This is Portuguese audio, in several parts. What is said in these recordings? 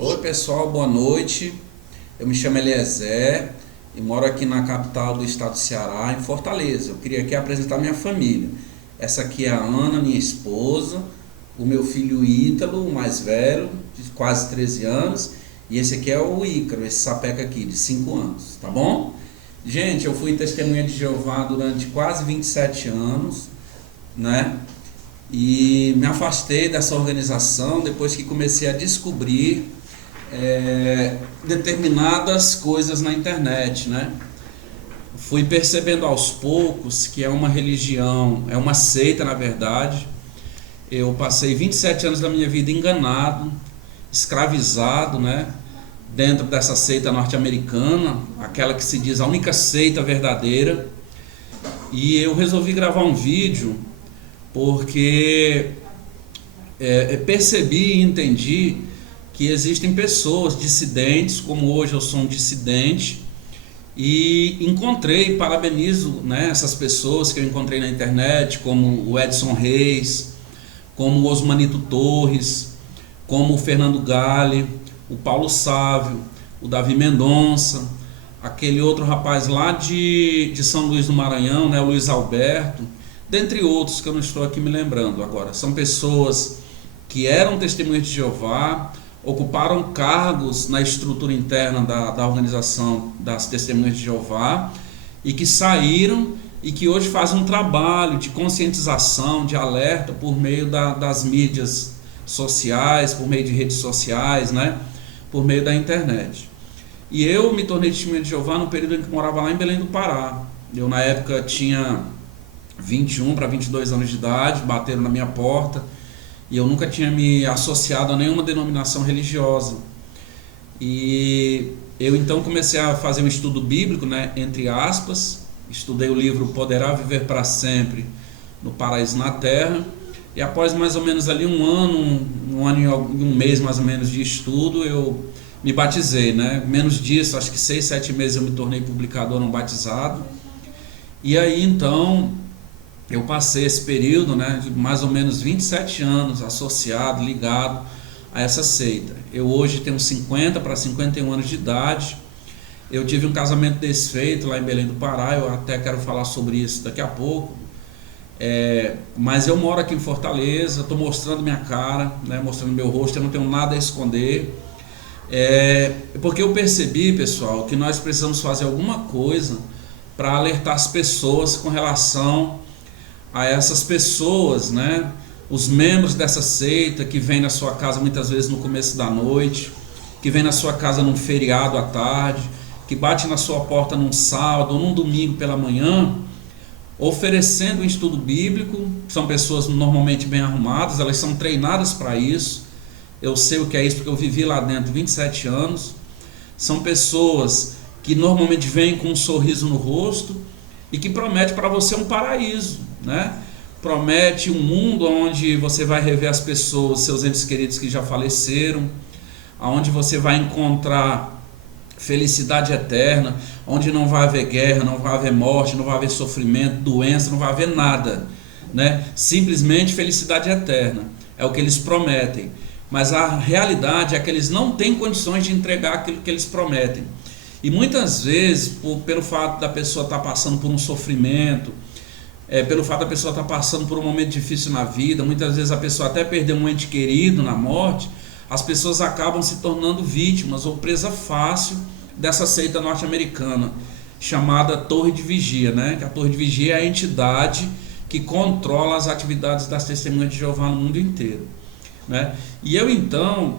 Oi pessoal, boa noite. Eu me chamo Eliezer e moro aqui na capital do estado do Ceará, em Fortaleza. Eu queria aqui apresentar minha família. Essa aqui é a Ana, minha esposa, o meu filho Ítalo, o mais velho, de quase 13 anos, e esse aqui é o Ícaro, esse sapeca aqui, de 5 anos, tá bom? Gente, eu fui testemunha de Jeová durante quase 27 anos, né? E me afastei dessa organização depois que comecei a descobrir determinadas coisas na internet, né? Fui percebendo aos poucos que é uma religião, é uma seita na verdade. Eu passei 27 anos da minha vida enganado, escravizado, né? Dentro dessa seita norte-americana, aquela que se diz a única seita verdadeira. E eu resolvi gravar um vídeo porque percebi e entendi que existem pessoas dissidentes, como hoje eu sou um dissidente, e encontrei, parabenizo, né, essas pessoas que eu encontrei na internet, como o Edson Reis, como o Osmanito Torres, como o Fernando Gale, o Paulo Sávio, o Davi Mendonça, aquele outro rapaz lá de São Luís do Maranhão, né, o Luiz Alberto, dentre outros que eu não estou aqui me lembrando agora. São pessoas que eram testemunhas de Jeová, ocuparam cargos na estrutura interna da organização das Testemunhas de Jeová e que saíram e que hoje fazem um trabalho de conscientização, de alerta por meio das mídias sociais, por meio de redes sociais, né? Por meio da internet. E eu me tornei testemunha de Jeová no período em que morava lá em Belém do Pará. Eu na época tinha 21 para 22 anos de idade, bateram na minha porta, e eu nunca tinha me associado a nenhuma denominação religiosa. E eu então comecei a fazer um estudo bíblico, né, entre aspas. Estudei o livro Poderá Viver para Sempre no Paraíso na Terra. E após mais ou menos ali um ano e um mês mais ou menos de estudo, eu me batizei, né? Menos disso, acho que 6, 7 meses eu me tornei publicador não batizado. E aí então eu passei esse período, né, de mais ou menos 27 anos associado, ligado a essa seita. Eu hoje tenho 50 para 51 anos de idade. Eu tive um casamento desfeito lá em Belém do Pará, eu até quero falar sobre isso daqui a pouco. Mas eu moro aqui em Fortaleza, estou mostrando minha cara, né, mostrando meu rosto, eu não tenho nada a esconder. Porque eu percebi, pessoal, que nós precisamos fazer alguma coisa para alertar as pessoas com relação a essas pessoas, né? Os membros dessa seita que vêm na sua casa muitas vezes no começo da noite, que vêm na sua casa num feriado à tarde, que bate na sua porta num sábado ou num domingo pela manhã, oferecendo um estudo bíblico. São pessoas normalmente bem arrumadas, elas são treinadas para isso. Eu sei o que é isso porque eu vivi lá dentro 27 anos. São pessoas que normalmente vêm com um sorriso no rosto e que prometem para você um paraíso, né? Promete um mundo onde você vai rever as pessoas, seus entes queridos que já faleceram, onde você vai encontrar felicidade eterna, onde não vai haver guerra, não vai haver morte, não vai haver sofrimento, doença, não vai haver nada, né? Simplesmente felicidade eterna, é o que eles prometem. Mas a realidade é que eles não têm condições de entregar aquilo que eles prometem. E muitas vezes, pelo fato da pessoa estar passando por um sofrimento, pelo fato da pessoa estar passando por um momento difícil na vida, muitas vezes a pessoa até perdeu um ente querido na morte, as pessoas acabam se tornando vítimas ou presa fácil dessa seita norte-americana, chamada Torre de Vigia, né? Que a Torre de Vigia é a entidade que controla as atividades das Testemunhas de Jeová no mundo inteiro, né? E eu então,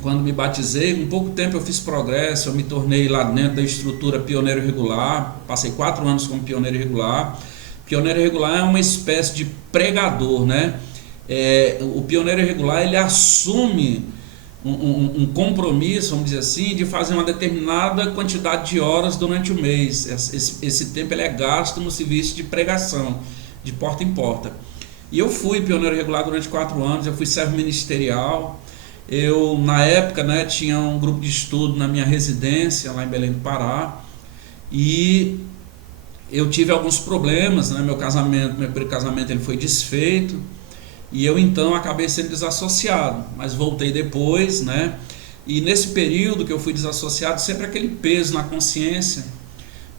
quando me batizei, em pouco tempo eu fiz progresso, eu me tornei lá dentro da estrutura pioneiro regular, passei 4 anos como pioneiro regular. Pioneiro regular é uma espécie de pregador, né? O pioneiro regular, ele assume um compromisso, vamos dizer assim, de fazer uma determinada quantidade de horas durante o mês. Esse tempo ele é gasto no serviço de pregação, de porta em porta. E eu fui pioneiro regular durante 4 anos, eu fui servo ministerial. Eu, na época, né, tinha um grupo de estudo na minha residência, lá em Belém do Pará, e eu tive alguns problemas, né? Meu primeiro casamento ele foi desfeito, e eu então acabei sendo desassociado, mas voltei depois, né? E nesse período que eu fui desassociado, sempre aquele peso na consciência,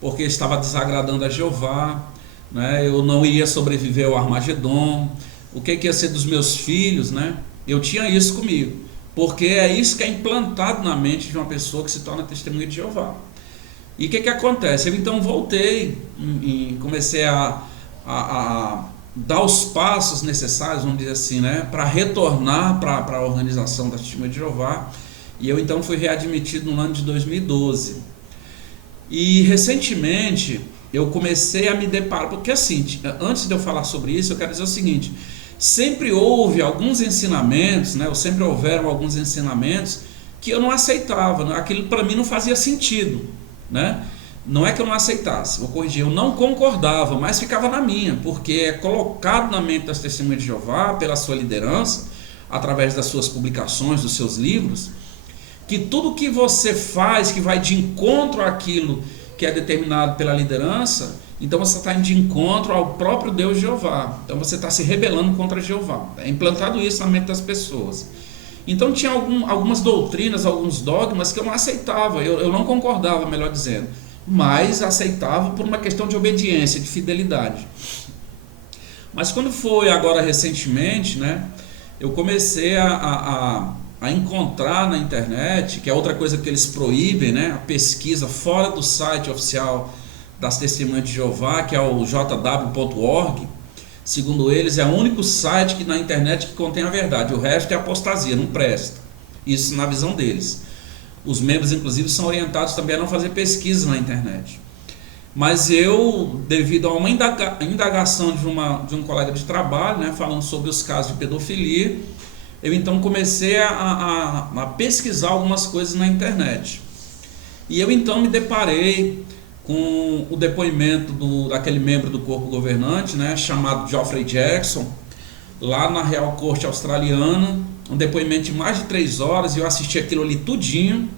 porque estava desagradando a Jeová, né? Eu não iria sobreviver ao Armagedon, o que ia ser dos meus filhos, né? Eu tinha isso comigo, porque é isso que é implantado na mente de uma pessoa que se torna testemunha de Jeová. E o que acontece? Eu então voltei e comecei a dar os passos necessários, vamos dizer assim, né, para retornar para a organização da Testemunha de Jeová. E eu então fui readmitido no ano de 2012. E recentemente eu comecei a me deparar, porque assim, antes de eu falar sobre isso, eu quero dizer o seguinte: sempre houve alguns ensinamentos, né, ou sempre houveram alguns ensinamentos que eu não aceitava, né, aquilo para mim não fazia sentido, né? Não é que eu não aceitasse, vou corrigir, eu não concordava, mas ficava na minha, porque é colocado na mente das Testemunhas de Jeová, pela sua liderança, através das suas publicações, dos seus livros, que tudo que você faz que vai de encontro àquilo que é determinado pela liderança, então você está indo de encontro ao próprio Deus Jeová, então você está se rebelando contra Jeová. É implantado isso na mente das pessoas. Então tinha algumas doutrinas, alguns dogmas que eu não aceitava, eu não concordava, melhor dizendo, mas aceitava por uma questão de obediência, de fidelidade. Mas quando foi agora recentemente, né, eu comecei a encontrar na internet, que é outra coisa que eles proíbem, né, a pesquisa fora do site oficial das Testemunhas de Jeová, que é o jw.org. Segundo eles, é o único site que na internet que contém a verdade, o resto é apostasia, não presta. Isso na visão deles. Os membros, inclusive, são orientados também a não fazer pesquisa na internet. Mas eu, devido a uma indagação de um colega de trabalho, né, falando sobre os casos de pedofilia, eu então comecei a pesquisar algumas coisas na internet. E eu então me deparei com o depoimento daquele membro do corpo governante, né, chamado Geoffrey Jackson, lá na Real Corte Australiana, um depoimento de mais de 3 horas, e eu assisti aquilo ali tudinho.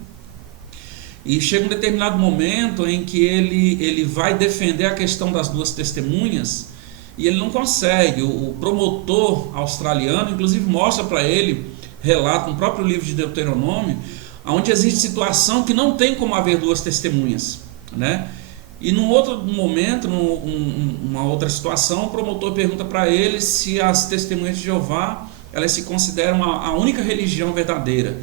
E chega um determinado momento em que ele vai defender a questão das 2 testemunhas, e ele não consegue. O promotor australiano, inclusive, mostra para ele, relata no próprio livro de Deuteronômio, onde existe situação que não tem como haver 2 testemunhas, né? E num outro momento, numa outra situação, o promotor pergunta para ele se as Testemunhas de Jeová, elas se consideram a única religião verdadeira.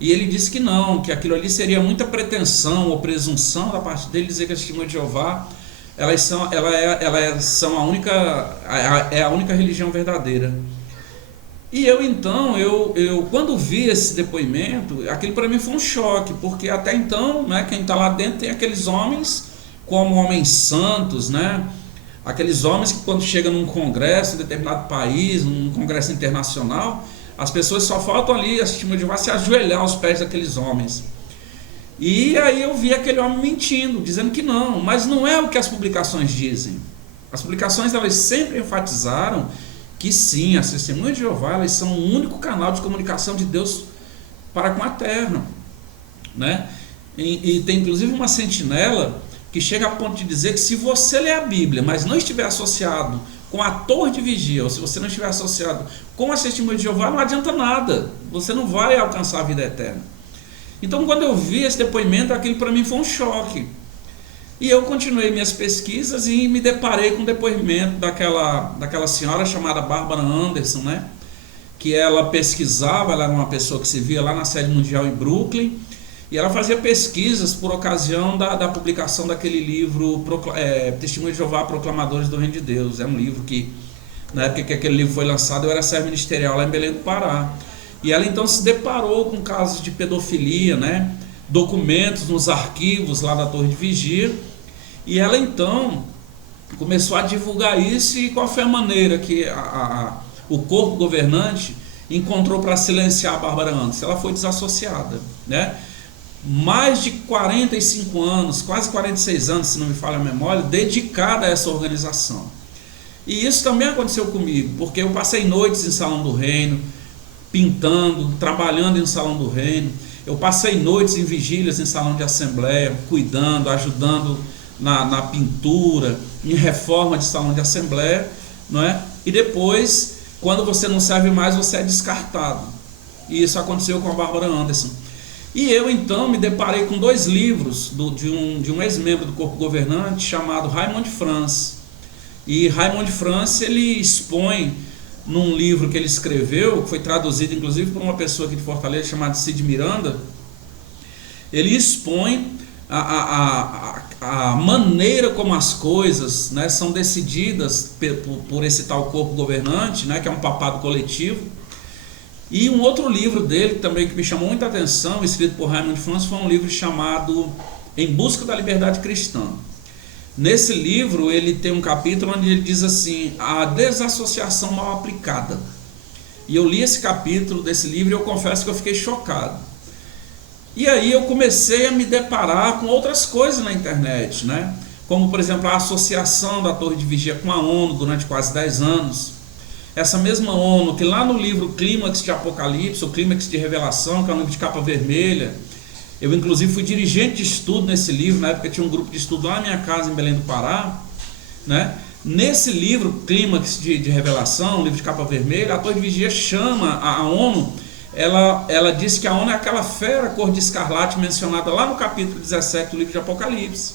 E ele disse que não, que aquilo ali seria muita pretensão ou presunção da parte dele dizer que as Testemunhas de Jeová, elas são a única religião verdadeira. E eu então, quando vi esse depoimento, aquilo para mim foi um choque, porque até então, né, quem está lá dentro tem aqueles homens como homens santos, né? Aqueles homens que quando chegam num congresso em determinado país, num congresso internacional, as pessoas só faltam ali, as Testemunhas de Jeová, se ajoelhar aos pés daqueles homens. E aí eu vi aquele homem mentindo, dizendo que não, mas não é o que as publicações dizem. As publicações, elas sempre enfatizaram que sim, as Testemunhas de Jeová, elas são o único canal de comunicação de Deus para com a terra, né? E tem inclusive uma sentinela que chega a ponto de dizer que se você ler a Bíblia, mas não estiver associado com a torre de vigia, ou se você não estiver associado com as Testemunhas de Jeová, não adianta nada, você não vai alcançar a vida eterna. Então, quando eu vi esse depoimento, aquilo para mim foi um choque. E eu continuei minhas pesquisas e me deparei com o depoimento daquela senhora chamada Barbara Anderson, né? Que ela pesquisava, ela era uma pessoa que se via lá na sede mundial em Brooklyn, e ela fazia pesquisas por ocasião da publicação daquele livro Testemunhas de Jeová, Proclamadores do Reino de Deus. É um livro que, na época que aquele livro foi lançado, eu era servo ministerial lá em Belém do Pará. E ela então se deparou com casos de pedofilia, né? Documentos nos arquivos lá da Torre de Vigia, e ela então começou a divulgar isso. E qual foi a maneira que o corpo governante encontrou para silenciar a Bárbara Anderson? Ela foi desassociada, né? Mais de 45 anos, quase 46 anos, se não me falha a memória, dedicada a essa organização. E isso também aconteceu comigo, porque eu passei noites em Salão do Reino, pintando, trabalhando em Salão do Reino. Eu passei noites em vigílias em salão de assembleia, cuidando, ajudando na pintura, em reforma de salão de assembleia, não é? E depois, quando você não serve mais, você é descartado. E isso aconteceu com a Bárbara Anderson. E eu então me deparei com dois livros de um ex-membro do corpo governante chamado Raymond France. E Raymond France, ele expõe num livro que ele escreveu, que foi traduzido inclusive por uma pessoa aqui de Fortaleza chamada Cid Miranda, ele expõe a maneira como as coisas, né, são decididas por esse tal corpo governante, né, que é um papado coletivo. E um outro livro dele também que me chamou muita atenção, escrito por Raymond France, foi um livro chamado Em Busca da Liberdade Cristã. Nesse livro ele tem um capítulo onde ele diz assim: a desassociação mal aplicada. E eu li esse capítulo desse livro e eu confesso que eu fiquei chocado. E aí eu comecei a me deparar com outras coisas na internet, né? Como por exemplo a associação da Torre de Vigia com a ONU durante quase 10 anos. Essa mesma ONU que lá no livro Clímax de Apocalipse, o Clímax de Revelação, que é um livro de capa vermelha, eu inclusive fui dirigente de estudo nesse livro, na época tinha um grupo de estudo lá na minha casa em Belém do Pará, né? Nesse livro Clímax de Revelação, livro de capa vermelha, a Torre de Vigia chama a ONU, ela diz que a ONU é aquela fera cor de escarlate mencionada lá no capítulo 17 do livro de Apocalipse,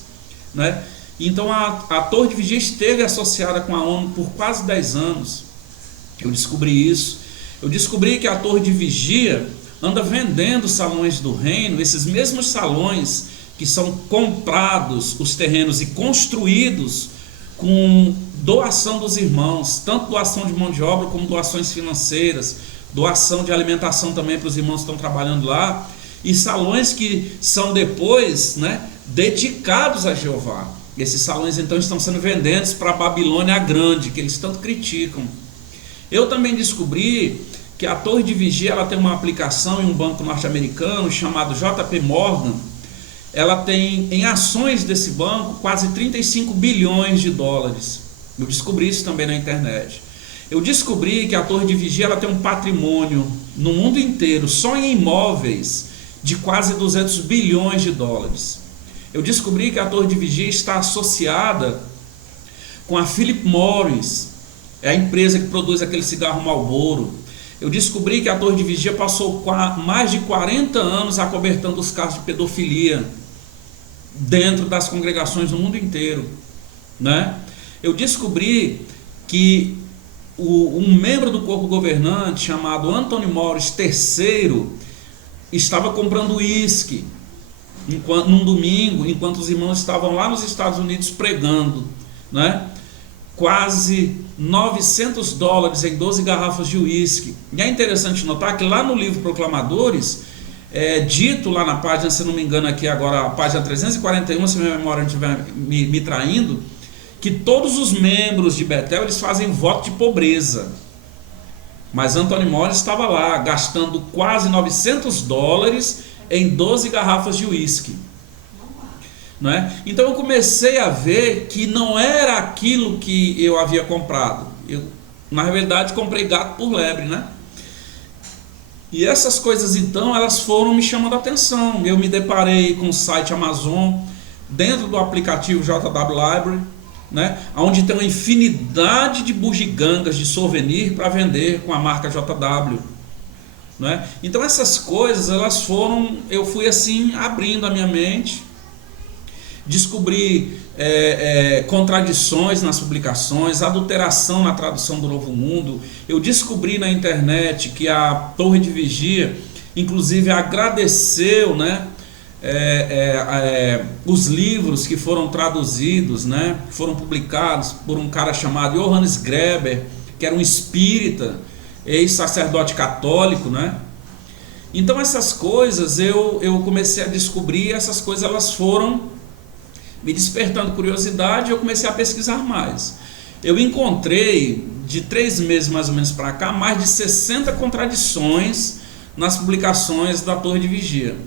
né? Então a Torre de Vigia esteve associada com a ONU por quase 10 anos. Eu descobri isso. Eu descobri que a Torre de Vigia anda vendendo salões do reino, esses mesmos salões que são comprados os terrenos e construídos com doação dos irmãos, tanto doação de mão de obra como doações financeiras, doação de alimentação também para os irmãos que estão trabalhando lá, e salões que são depois, né, dedicados a Jeová. Esses salões então estão sendo vendidos para a Babilônia Grande, que eles tanto criticam. Eu também descobri que a Torre de Vigia ela tem uma aplicação em um banco norte-americano chamado JP Morgan. Ela tem em ações desse banco quase 35 bilhões de dólares. Eu descobri isso também na internet. Eu descobri que a Torre de Vigia ela tem um patrimônio no mundo inteiro, só em imóveis, de quase 200 bilhões de dólares. Eu descobri que a Torre de Vigia está associada com a Philip Morris, é a empresa que produz aquele cigarro Marlboro. Eu descobri que a Torre de Vigia passou mais de 40 anos acobertando os casos de pedofilia dentro das congregações no mundo inteiro, né? Eu descobri que um membro do corpo governante chamado Anthony Morris III estava comprando uísque num domingo, enquanto os irmãos estavam lá nos Estados Unidos pregando, né? Quase 900 dólares em 12 garrafas de uísque. E é interessante notar que lá no livro Proclamadores, é dito lá na página, se não me engano aqui agora, a página 341, se minha memória não estiver me traindo, que todos os membros de Betel eles fazem voto de pobreza. Mas Anthony Morris estava lá, gastando quase 900 dólares em 12 garrafas de uísque. Não é? Então eu comecei a ver que não era aquilo que eu havia comprado. Eu, na verdade, comprei gato por lebre, né? E essas coisas então, elas foram me chamando a atenção. Eu me deparei com o site Amazon, dentro do aplicativo JW Library, né? Onde tem uma infinidade de bugigangas, de souvenir para vender com a marca JW. Né? Então essas coisas, elas foram, eu fui assim abrindo a minha mente, descobri contradições nas publicações, adulteração na tradução do Novo Mundo. Eu descobri na internet que a Torre de Vigia, inclusive, agradeceu, né, os livros que foram traduzidos, né, que foram publicados por um cara chamado Johannes Greber, que era um espírita, ex-sacerdote católico, né? Então essas coisas eu comecei a descobrir, essas coisas elas foram me despertando curiosidade, eu comecei a pesquisar mais. Eu encontrei, de 3 meses mais ou menos para cá, mais de 60 contradições nas publicações da Torre de Vigia.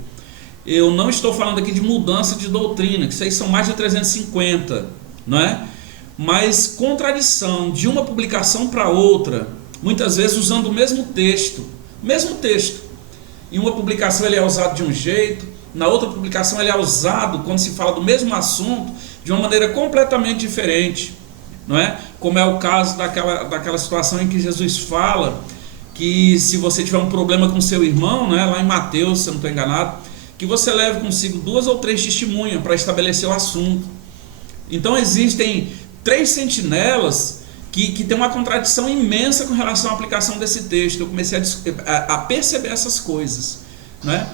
Eu não estou falando aqui de mudança de doutrina, que isso aí são mais de 350, não é? Mas contradição de uma publicação para outra, muitas vezes usando o mesmo texto. Em uma publicação ele é usado de um jeito, na outra publicação ele é usado, quando se fala do mesmo assunto, de uma maneira completamente diferente, não é? Como é o caso daquela situação em que Jesus fala que se você tiver um problema com seu irmão, né, lá em Mateus, se eu não estou enganado, que você leve consigo 2 ou 3 testemunhas para estabelecer o assunto. Então existem 3 sentinelas que tem uma contradição imensa com relação à aplicação desse texto. Eu comecei a perceber essas coisas, né?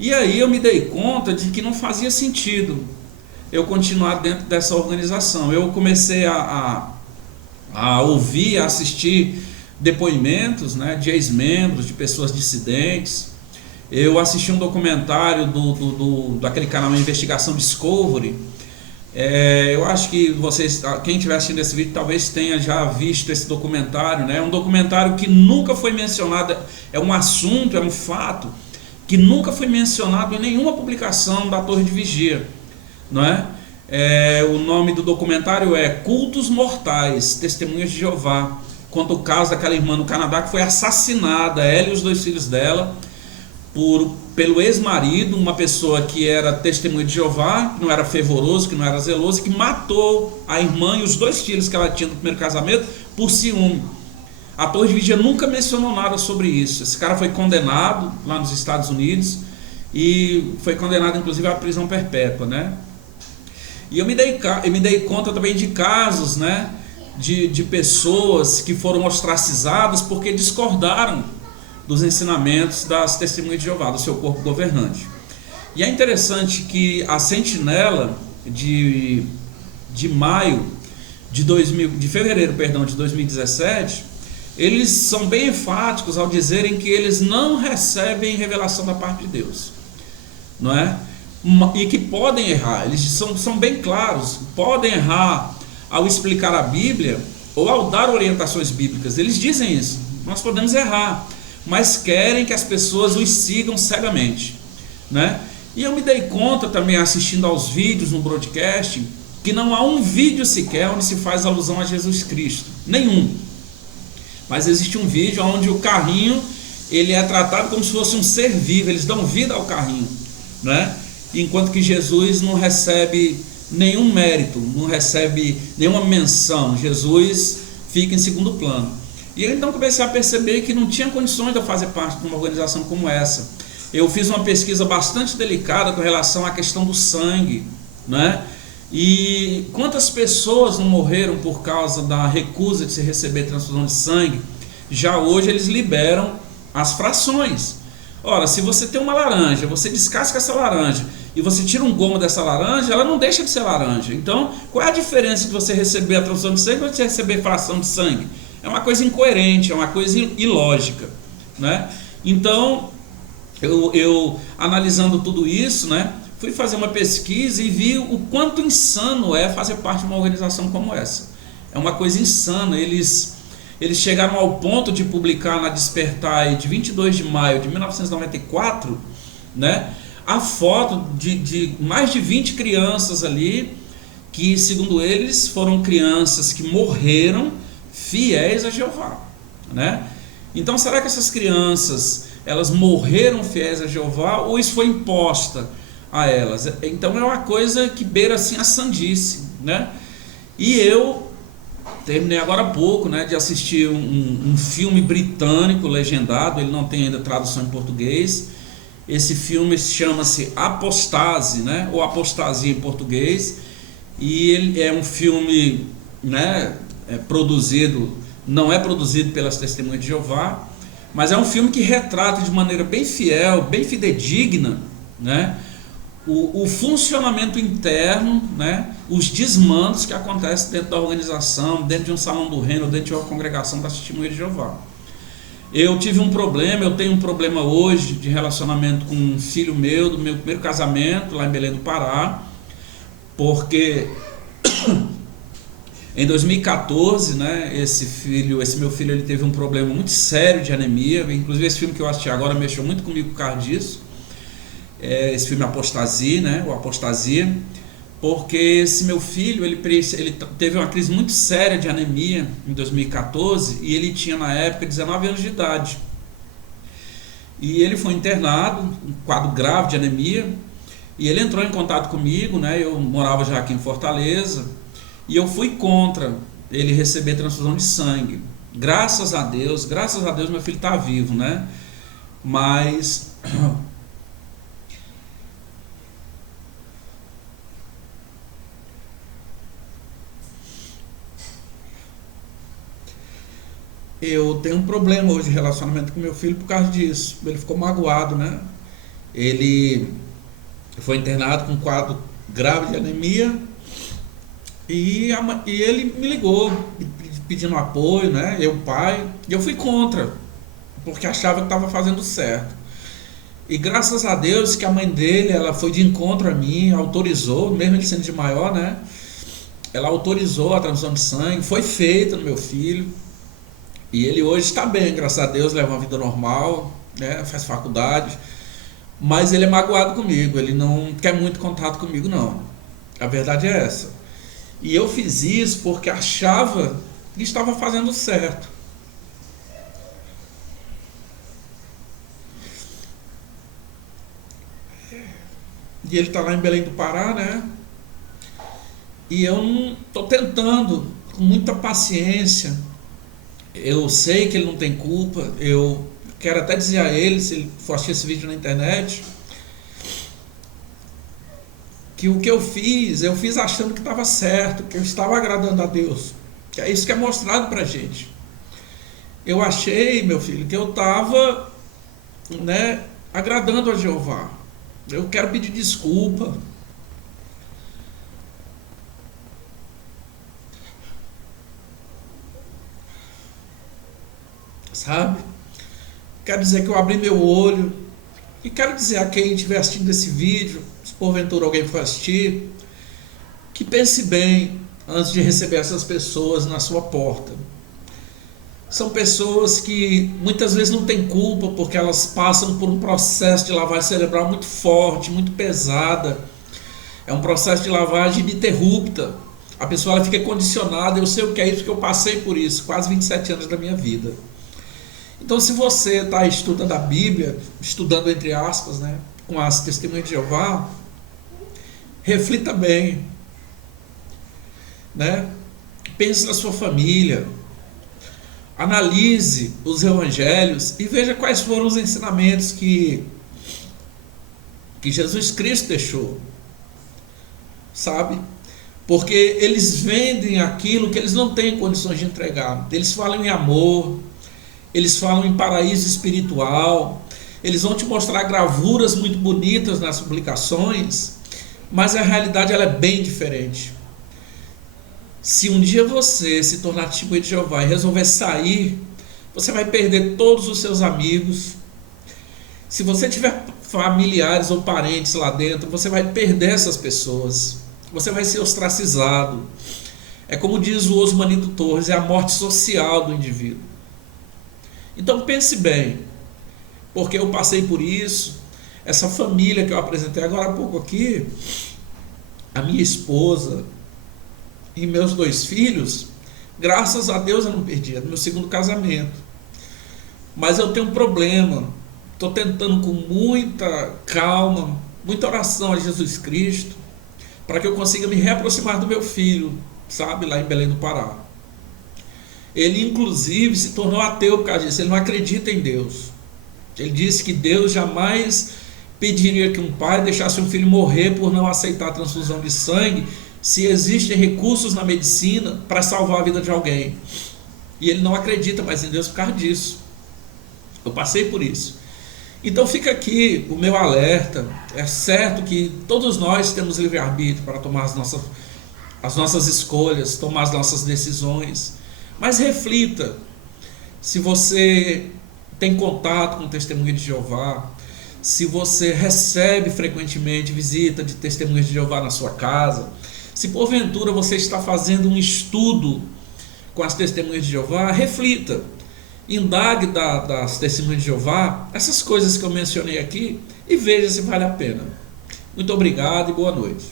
E aí eu me dei conta de que não fazia sentido eu continuar dentro dessa organização. Eu comecei a ouvir, a assistir depoimentos, né, de ex-membros, de pessoas dissidentes. Eu assisti um documentário daquele canal Investigação Discovery. Eu acho que vocês, quem estiver assistindo esse vídeo, talvez tenha já visto esse documentário, né? É um documentário que nunca foi mencionado, é um assunto, é um fato que nunca foi mencionado em nenhuma publicação da Torre de Vigia, não é? O nome do documentário é Cultos Mortais, Testemunhas de Jeová. Conta o caso daquela irmã no Canadá que foi assassinada, ela e os 2 filhos dela, pelo ex-marido, uma pessoa que era testemunha de Jeová, que não era fervoroso, que não era zeloso, que matou a irmã e os 2 filhos que ela tinha no primeiro casamento por ciúme. A Torre de Vigia nunca mencionou nada sobre isso. Esse cara foi condenado lá nos Estados Unidos e foi condenado inclusive à prisão perpétua, né? E eu me dei conta também de casos, né, de pessoas que foram ostracizadas porque discordaram dos ensinamentos das testemunhas de Jeová, do seu corpo governante. E é interessante que a sentinela de fevereiro de 2017, eles são bem enfáticos ao dizerem que eles não recebem revelação da parte de Deus, não é? E que podem errar. Eles são bem claros, podem errar ao explicar a Bíblia ou ao dar orientações bíblicas. Eles dizem isso, nós podemos errar, mas querem que as pessoas os sigam cegamente, né? E eu me dei conta também, assistindo aos vídeos no broadcast, que não há um vídeo sequer onde se faz alusão a Jesus Cristo, nenhum. Mas existe um vídeo onde o carrinho, ele é tratado como se fosse um ser vivo, eles dão vida ao carrinho, né? Enquanto que Jesus não recebe nenhum mérito, não recebe nenhuma menção, Jesus fica em segundo plano. E eu então comecei a perceber que não tinha condições de eu fazer parte de uma organização como essa. Eu fiz uma pesquisa bastante delicada com relação à questão do sangue, né? E quantas pessoas não morreram por causa da recusa de se receber transfusão de sangue? Já hoje eles liberam as frações. Ora, se você tem uma laranja, você descasca essa laranja e você tira um gomo dessa laranja, ela não deixa de ser laranja. Então, qual é a diferença de você receber a transfusão de sangue ou de você receber fração de sangue? É uma coisa incoerente, é uma coisa ilógica, né? Então, eu analisando tudo isso, né, fui fazer uma pesquisa e vi o quanto insano é fazer parte de uma organização como essa. É uma coisa insana. Eles chegaram ao ponto de publicar na Despertar de 22 de maio de 1994, né, a foto de mais de 20 crianças ali, que segundo eles foram crianças que morreram fiéis a Jeová, né? Então será que essas crianças, elas morreram fiéis a Jeová ou isso foi imposta a elas? Então é uma coisa que beira assim a sandice, né? E eu terminei agora há pouco, né, de assistir um filme britânico legendado, ele não tem ainda tradução em português. Esse filme chama-se Apostase, né, ou Apostasia em português, e ele é um filme, né, não é produzido pelas Testemunhas de Jeová, mas é um filme que retrata de maneira bem fiel, bem fidedigna, né, o funcionamento interno, né, os desmandos que acontecem dentro da organização, dentro de um salão do reino, dentro de uma congregação da Testemunha de Jeová. Eu tenho um problema hoje de relacionamento com um filho meu, do meu primeiro casamento, lá em Belém do Pará, porque em 2014, né, esse meu filho, ele teve um problema muito sério de anemia. Inclusive esse filme que eu assisti agora mexeu muito comigo por causa disso. Esse filme Apostasia, né, ou Apostasia, porque esse meu filho, ele teve uma crise muito séria de anemia em 2014 e ele tinha na época 19 anos de idade. E ele foi internado, um quadro grave de anemia, e ele entrou em contato comigo, né, eu morava já aqui em Fortaleza, e eu fui contra ele receber transfusão de sangue. Graças a Deus meu filho está vivo, né? Mas Eu tenho um problema hoje de relacionamento com meu filho por causa disso. Ele ficou magoado, né? Ele foi internado com um quadro grave de anemia e ele me ligou pedindo apoio, né? Eu, pai, e eu fui contra, porque achava que estava fazendo certo. E graças a Deus que a mãe dele, ela foi de encontro a mim, autorizou, mesmo ele sendo de maior, né? Ela autorizou a transfusão de sangue, foi feita no meu filho. E ele hoje está bem, graças a Deus, leva uma vida normal, né? Faz faculdade. Mas ele é magoado comigo, ele não quer muito contato comigo, não. A verdade é essa. E eu fiz isso porque achava que estava fazendo certo. E ele está lá em Belém do Pará, né? E eu não estou tentando, com muita paciência. Eu sei que ele não tem culpa. Eu quero até dizer a ele, se ele for assistir esse vídeo na internet, que o que eu fiz achando que estava certo, que eu estava agradando a Deus. Que é isso que é mostrado pra gente. Eu achei, meu filho, que eu estava, né, agradando a Jeová. Eu quero pedir desculpa. Sabe? Quero dizer que eu abri meu olho. E quero dizer a quem estiver assistindo esse vídeo, se porventura alguém for assistir, que pense bem antes de receber essas pessoas na sua porta. São pessoas que muitas vezes não têm culpa porque elas passam por um processo de lavagem cerebral muito forte, muito pesada. É um processo de lavagem ininterrupta. A pessoa ela fica condicionada. Eu sei o que é isso porque eu passei por isso, quase 27 anos da minha vida. Então, se você está estudando a Bíblia, estudando entre aspas, né, com as testemunhas de Jeová, reflita bem, né? Pense na sua família, analise os evangelhos e veja quais foram os ensinamentos que Jesus Cristo deixou, sabe? Porque eles vendem aquilo que eles não têm condições de entregar. Eles falam em amor, eles falam em paraíso espiritual, eles vão te mostrar gravuras muito bonitas nas publicações, mas a realidade ela é bem diferente. Se um dia você se tornar testemunha de Jeová e resolver sair, você vai perder todos os seus amigos. Se você tiver familiares ou parentes lá dentro, você vai perder essas pessoas. Você vai ser ostracizado. É como diz o Osmanito Torres, é a morte social do indivíduo. Então pense bem, porque eu passei por isso. Essa família que eu apresentei agora há pouco aqui, a minha esposa e meus 2 filhos, graças a Deus eu não perdi, é do meu segundo casamento. Mas eu tenho um problema, estou tentando com muita calma, muita oração a Jesus Cristo, para que eu consiga me reaproximar do meu filho, sabe, lá em Belém do Pará. Ele inclusive se tornou ateu por causa disso, ele não acredita em Deus. Ele disse que Deus jamais pediria que um pai deixasse um filho morrer por não aceitar a transfusão de sangue, se existem recursos na medicina para salvar a vida de alguém. E ele não acredita mais em Deus por causa disso. Eu passei por isso. Então fica aqui o meu alerta. É certo que todos nós temos livre-arbítrio para tomar as nossas escolhas, tomar as nossas decisões. Mas reflita, se você tem contato com o Testemunho de Jeová, se você recebe frequentemente visita de Testemunhas de Jeová na sua casa, se porventura você está fazendo um estudo com as Testemunhas de Jeová, reflita, indague das Testemunhas de Jeová, essas coisas que eu mencionei aqui, e veja se vale a pena. Muito obrigado e boa noite.